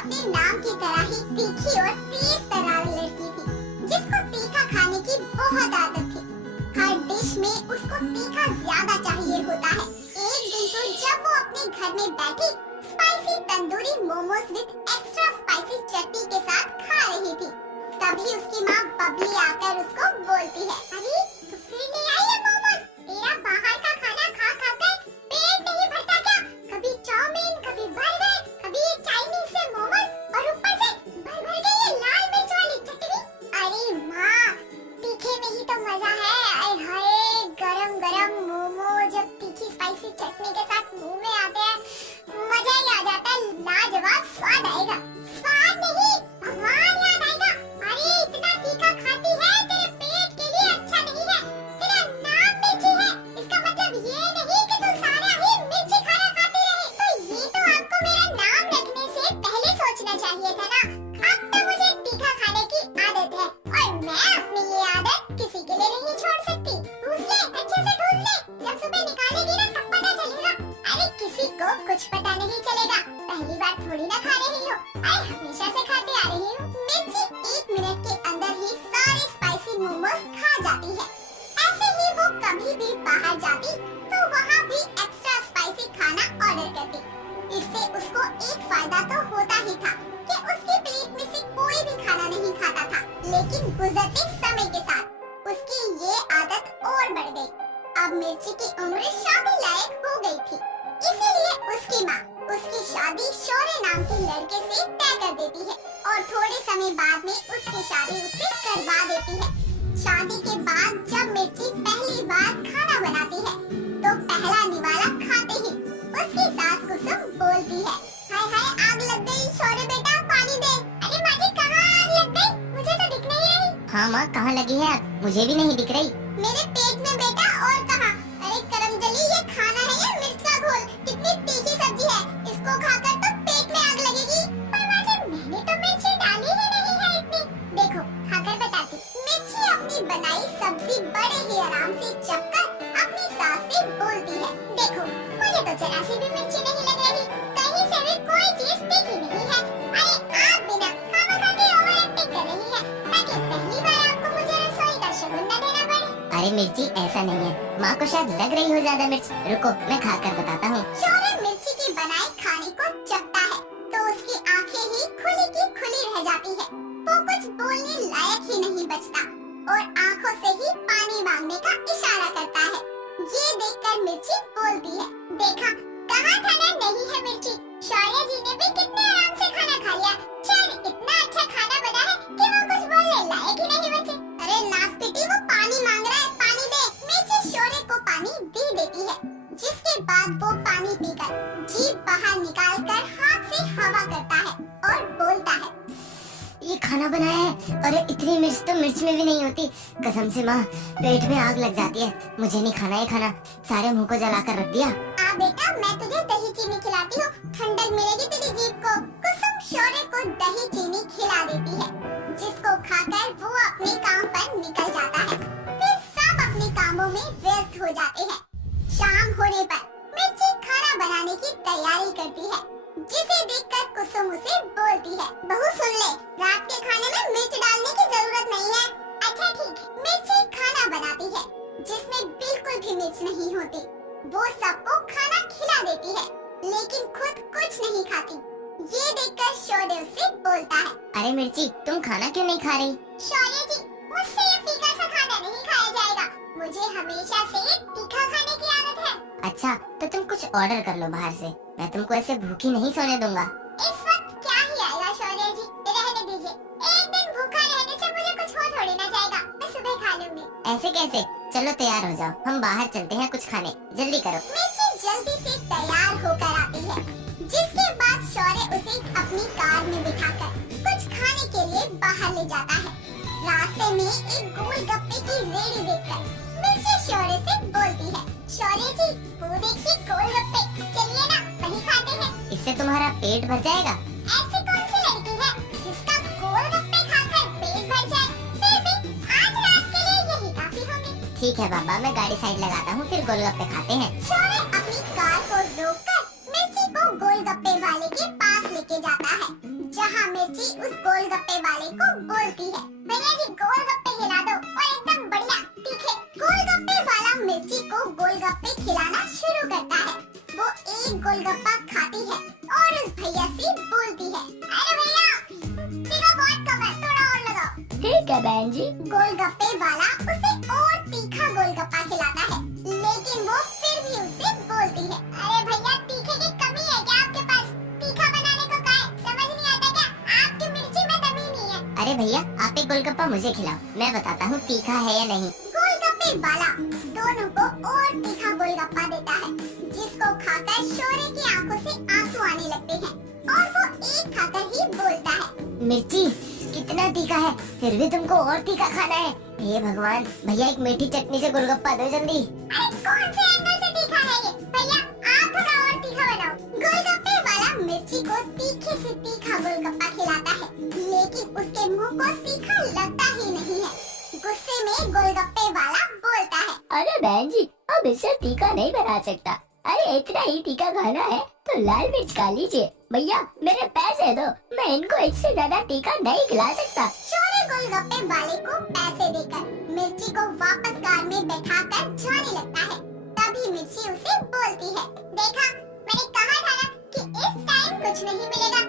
अपने नाम की तरह ही तीखी और तेज तर्रार लड़की थी, जिसको तीखा खाने की बहुत आदत थी। हर डिश में उसको तीखा ज्यादा चाहिए होता है। एक दिन तो जब वो अपने घर में बैठी spicy tandoori momos with extra spicy chutney के साथ खा रही थी, तभी उसकी माँ बबली आकर उसको बोलती है, अरे तू फिर ले आई है मोमोज? तेरा बाहर का खाना खा खा कर पेट नहीं भरता क्या? कभी चाउमीन, कभी बर्गर, कभी ये चाइनीज से मोमोज और ऊपर से भर भर के ये लाल मिर्च वाली चटनी। अरे माँ, तीखे में ही तो मजा है। आय हाय, गरम गरम मोमो जब तीखी स्पाइसी चटनी के साथ मुंह में आते हैं, मजा ही आ जाता है। लाजवाब स्वाद आएगा। स्वाद नहीं, भगवान याद आएगा। अरे इतना तीखा खाती है, तेरे पेट के लिए अच्छा नहीं है। तेरा नाम मिर्ची है, इसका मतलब ये नहीं कि तू सारा ही मिर्ची खाना खाती रहे। तो ये तो आपको मेरा नाम रखने से पहले सोचना चाहिए था ना। अब तो मुझे तीखा खाने की आदत है और मैं अपनी ये आदत किसी के लिए नहीं छोड़ सकती। ढूंढ ले, अच्छे से ढूंढ ले। जब सुबह निकालेगी ना तब पता चलेगा। अरे किसी को कुछ पता नहीं चलेगा, पहली बार थोड़ी ना खा रही हो। अरे हमेशा से खाती आ रही हूँ। मिर्ची 1 मिनट के अंदर ही सारे स्पाइसी मोमोज खा जाती है। ऐसे ही वो कभी भी बाहर जाती तो वहाँ भी एक्स्ट्रा स्पाइसी खाना ऑर्डर करती। इससे उसको एक फायदा तो होता ही था कि उसके प्लेट में से कोई भी खाना नहीं खाता था। लेकिन गुजरते समय के साथ उसकी ये आदत और बढ़ गई। अब मिर्ची की उम्र शादी लायक हो गई थी, इसीलिए उसकी माँ उसकी शादी शौर्य नाम के लड़के से तय कर देती है और थोड़े समय बाद में उसकी शादी उससे करवा देती है। शादी के बाद जब मिर्ची पहली बार खाना बनाती है तो पहला निवाला खाते ही उसकी सास कुसुम बोलती है, हाय हाय आग लग गई, शौर्य बेटा पानी दे। अरे माँ जी कहाँ आग लग गई? मुझे तो दिख नहीं रही। हाँ माँ, कहाँ लगी है आग? मुझे भी नहीं दिख रही। मेरे पेट में बेटा, और कहाँ? अरे करमजली, ये खाना है या मिर्च का घोल? कितनी तीखी सब्जी है, इसको खाकर तो पेट में आग लगेगी। पर माँ जी मैंने तो मिर्ची डाली ही नहीं है इतनी। देखो खाकर बताती। मिर्ची अपनी बनाई सब्जी बड़े ही आराम से चखकर अपनी सास से बोलती है, देखो मुझे तो जरा सी भी मिर्ची नहीं लग रही, कहीं से भी कोई चीज तीखी नहीं है। अरे आप बिना खाना के ओवर एक्टिंग कर रही है ताकि पहली बार आपको मुझे रसोई का शगुन न देना पड़े। अरे मिर्ची ऐसा नहीं है, माँ को शायद लग रही हो ज्यादा मिर्च। रुको मैं खा कर बताता हूँ। शौर्य मिर्ची के बनाए खाने को चखता है तो उसकी आंखें ही खुली की खुली रह जाती है। वो कुछ बोलने लायक ही नहीं बचता और आंखों से ही पानी मांगने का इशारा करता है। ये देखकर मिर्ची बोलती है, देखा कहा था ना नहीं है मिर्ची। शौर्य जी ने भी कितने आराम से खाना खा लिया। शायद इतना अच्छा खाना बना है कि वो कुछ बोलने लायक ही नहीं बचे। अरे नासपीटी, वो पानी मांग रहा है, पानी दे। मिर्ची शौर्य को पानी दे देती है, जिसके बाद वो पानी पीकर जीभ बाहर निकालकर हाथ से हवा करता है और बोलता है, ये खाना बनाया है। अरे इतनी मिर्च तो मिर्च में भी नहीं होती। कसम से माँ, पेट में आग लग जाती है। मुझे नहीं खाना ये खाना, सारे मुंह को जला कर रख दिया। आ बेटा, मैं तुझे दही चीनी खिलाती हूँ, ठंडक मिलेगी तेरी जीभ को। कुसुम शौर्य को दही चीनी खिला देती है, जिसको खाकर वो अपने काम पर निकल जाता है। फिर सब अपने कामों में व्यस्त हो जाते हैं। शाम होने पर मिर्ची खाना बनाने की तैयारी करती है, जिसे देखकर कुसुम उसे बोलती है, बहू सुन ले, रात के खाने में मिर्च डालने की जरूरत नहीं है। अच्छा ठीक। मिर्ची खाना बनाती है जिसमें बिल्कुल भी मिर्च नहीं होती। वो सबको खाना खिला देती है लेकिन खुद कुछ नहीं खाती। ये देखकर शौर्य उससे बोलता है, अरे मिर्ची तुम खाना क्यों नहीं खा रही? शौर्य जी, मुझसे ये फीका सा खाना नहीं खाया जाएगा। मुझे हमेशा से तीखा खाने की आदत है। अच्छा तो तुम कुछ ऑर्डर कर लो बाहर से, मैं तुमको ऐसे भूखी नहीं सोने दूंगा। इस वक्त क्या ही आएगा शौर्य जी, रहने दीजिए। एक दिन भूखा रहने से मुझे कुछ हो थोड़ी ना जाएगा, मैं सुबह खा लूंगी। ऐसे कैसे? चलो तैयार हो जाओ, हम बाहर चलते हैं कुछ खाने। जल्दी करो। मिर्ची जल्दी से तैयार होकर आती है, जिसके बाद शौर्य उसे अपनी कार में बिठाकर कुछ खाने के लिए बाहर ले जाता है। रास्ते में एक गोलगप्पे की रेहड़ी देखकर मिर्ची शौर्य से बोलती है, शौर्य जी वो देखिए गोलगप्पे, चलिए ना वहीं खाते हैं। इससे तुम्हारा पेट भर जाएगा। ऐसी कौन सी लड़की है जिसका गोलगप्पे खाकर पेट भर जाए? फिर भी आज रात के लिए यही काफी होंगे। ठीक है बाबा, मैं गाड़ी साइड लगाता हूँ, फिर गोलगप्पे खाते हैं। शौर्य अपनी कार को रोककर मिर्ची को गोलगप्पे वाले के पास लेके जाता है, यहाँ मिर्ची उस गोलगप्पे वाले को बोलती है, भैया जी गोलगप्पे खिला दो और एकदम बढ़िया तीखे। गोलगप्पे वाला मिर्ची को गोलगप्पे खिलाना शुरू करता है। वो एक गोलगप्पा खाती है और उस भैया से बोलती है, अरे भैया तीखा बहुत कम है, थोड़ा और लगाओ। ठीक है बहन जी। गोलगप्पे वाला उसे और तीखा गोलगप्पा खिलाता है, लेकिन वो फिर भी उससे बोलती है, अरे भैया तीखे की कमी है क्या आपके पास? तीखा बनाने को क्या है? समझ नहीं आता क्या? आपकी मिर्ची में दम ही नहीं है। अरे भैया आप एक गोलगप्पा मुझे खिलाओ, मैं बताता हूँ तीखा है या नहीं। गोलगप्पे वाला दोनों को और तीखा गोलगप्पा देता है, जिसको खाकर शौर्य की आंखों से आंसू आने लगते हैं और वो एक खाकर ही बोलता है, मिर्ची कितना तीखा है, फिर भी तुमको और तीखा खाना है। हे भगवान, भैया एक मीठी चटनी से गोलगप्पा दो जल्दी। अरे कौन से एंगल से तीखा है ये? भैया आप थोड़ा और तीखा बनाओ। गोलगप्पे वाला मिर्ची को तीखे से तीखा गोलगप्पा खिलाता है, लेकिन उसके मुंह को तीखा लगता ही नहीं है। गुस्से में गोलगप्पे वाला बोलता है, अरे बहन जी अब इससे तीखा नहीं बना सकता। अरे इतना ही तीखा खाना है तो लाल मिर्च खा लीजिए। भैया मेरे पैसे दो, मैं इनको इससे ज्यादा तीखा नहीं खिला सकता। शौर्य गोलगप्पे वाले को पैसे देकर मिर्ची को वापस कार में बैठाकर जाने लगता है। तभी मिर्ची उसे बोलती है, देखा मैंने कहा था ना कि इस टाइम कुछ नहीं मिलेगा,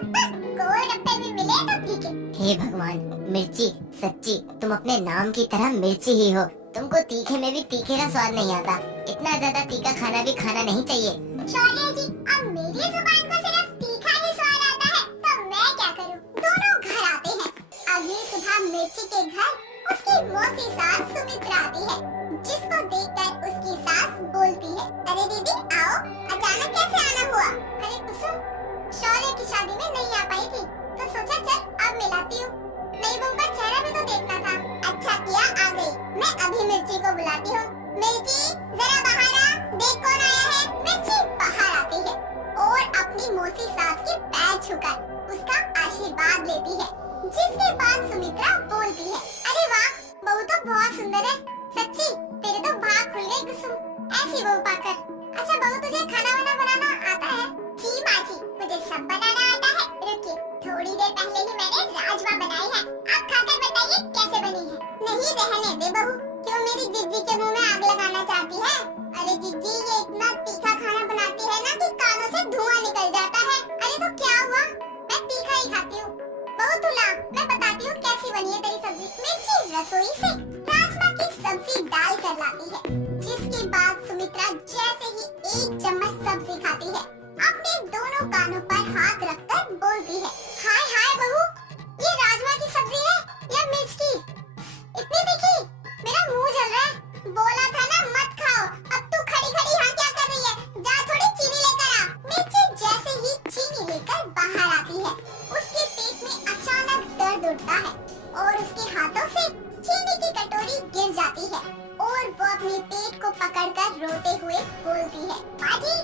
गोलगप्पे भी मिले तो तीखे। हे भगवान, मिर्ची सच्ची तुम अपने नाम की तरह मिर्ची ही हो। तुमको तीखे में भी तीखे का स्वाद नहीं आता। इतना ज्यादा तीखा खाना भी खाना नहीं चाहिए। शौर्य जी अब मेरी जुबान को सिर्फ तीखा ही स्वाद आता है, तो मैं क्या करूं? दोनों घर आते हैं। अगली सुबह मिर्ची के घर उसकी मौसी सास सुमित्रा आती है, जिसको देखकर उसकी सास बोलती है, अरे दीदी आओ, अचानक कैसे आना हुआ? अरे कुसुम शौर्य की शादी में नहीं आ पाई थी, तो सोचा चल अब मिलाती हूँ। नई बहू का चेहरा भी तो देखना था। अच्छा किया आ गई, मैं अभी मिर्ची को बुलाती हूँ। मिर्ची जरा बाहर आ, देख कौन आया है। मिर्ची बाहर आती है और अपनी मौसी सास के पैर छूकर उसका आशीर्वाद लेती है, जिसके बाद सुमित्रा बोलती है, अरे वाह बहू तो बहुत सुंदर है, सच्ची तेरे तो भाग खुल गई कुसुम, ऐसी बहू पाकर। अच्छा बहू तुझे खाना वाना बनाना आता है? जी माँ जी मुझे सब बनाना आता है। रुकिए थोड़ी देर पहले ही मैंने राजमा बनाई है, आप खाकर बताइए कैसे बनी है। नहीं रहने दे बहू, क्यों मेरी जिज्जी के मुंह में आग लगाना चाहती है? अरे जिज्जी ये इतना तीखा खाना बनाती है ना कि कानों से धुआं निकल जाता है। अरे तो क्या हुआ, मैं तीखा ही खाती हूँ। बहू तू ला, मैं बताती हूँ कैसी बनी है तेरी सब्जी। मिर्ची रसोई से राजमा की सब्जी डाल कर लाती है, जिसके बाद सुमित्रा जैसे ही एक चम्मच सब्जी खाती है, अपने दोनों कानों पर हाथ रखकर बोलती है, हाय हाय बहू ये राजमा की सब्जी है या मिर्च की? इतनी तीखी, मेरा मुंह जल रहा है। बोला था ना मत खाओ, अब तू खड़ी खड़ी यहाँ क्या कर रही है? जा थोड़ी चीनी लेकर आ। मिर्ची जैसे ही चीनी लेकर बाहर आती है, उसके पेट में अचानक दर्द उठता है और उसके हाथों से चीनी की कटोरी गिर जाती है और वो अपने पेट को पकड़कर रोते हुए बोलती है, माजी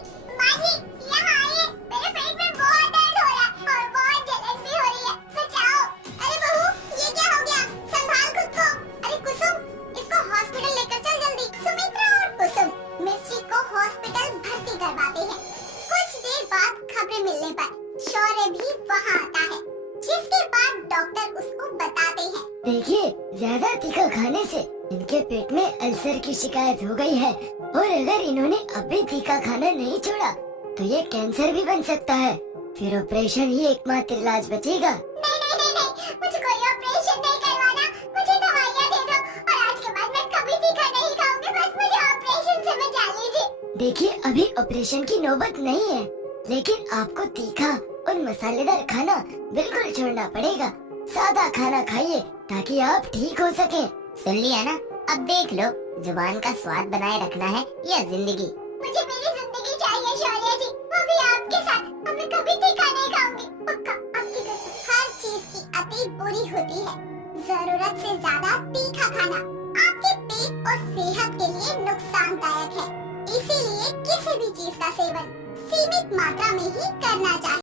यहाँ आइए, मेरे पेट में बहुत दर्द हो रहा है और बहुत जलन भी हो रही है, बचाओ। अरे बहू ये क्या हो गया, संभाल खुद को। अरे कुसुम इसको हॉस्पिटल लेकर चल जल्दी। सुमित्रा और कुसुम मिर्ची को हॉस्पिटल भर्ती करवाते हैं। कुछ देर बाद खबरें मिलने पर शौर्य भी वहाँ आता है, जिसके बाद डॉक्टर उसको बताते हैं, देखिए ज्यादा तीखा खाने से इनके पेट में अल्सर की शिकायत हो गई है और अगर इन्होंने अब भी तीखा खाना नहीं छोड़ा तो ये कैंसर भी बन सकता है। फिर ऑपरेशन ही एकमात्र इलाज बचेगा। नहीं, मुझे कोई ऑपरेशन नहीं करवाना, मुझे दवाइयाँ दे दो और आज के बाद मैं कभी तीखा नहीं खाऊंगी, बस मुझे ऑपरेशन से बचा लीजिए। देखिए अभी ऑपरेशन की नौबत नहीं है, लेकिन आपको तीखा और मसालेदार खाना बिल्कुल छोड़ना पड़ेगा। सादा खाना खाइए ताकि आप ठीक हो सके। सुन लिया ना, अब देख लो जुबान का स्वाद बनाए रखना है या जिंदगी। मुझे मेरी जिंदगी चाहिए शौर्य जी, वो भी आपके साथ। अब मैं कभी तीखा नहीं खाऊंगी, पक्का आपकी कसम। हर चीज की अति बुरी होती है, जरूरत से ज्यादा तीखा खाना आपके पेट और सेहत के लिए नुकसानदायक है। इसीलिए किसी भी चीज का सेवन सीमित मात्रा में ही करना चाहिए।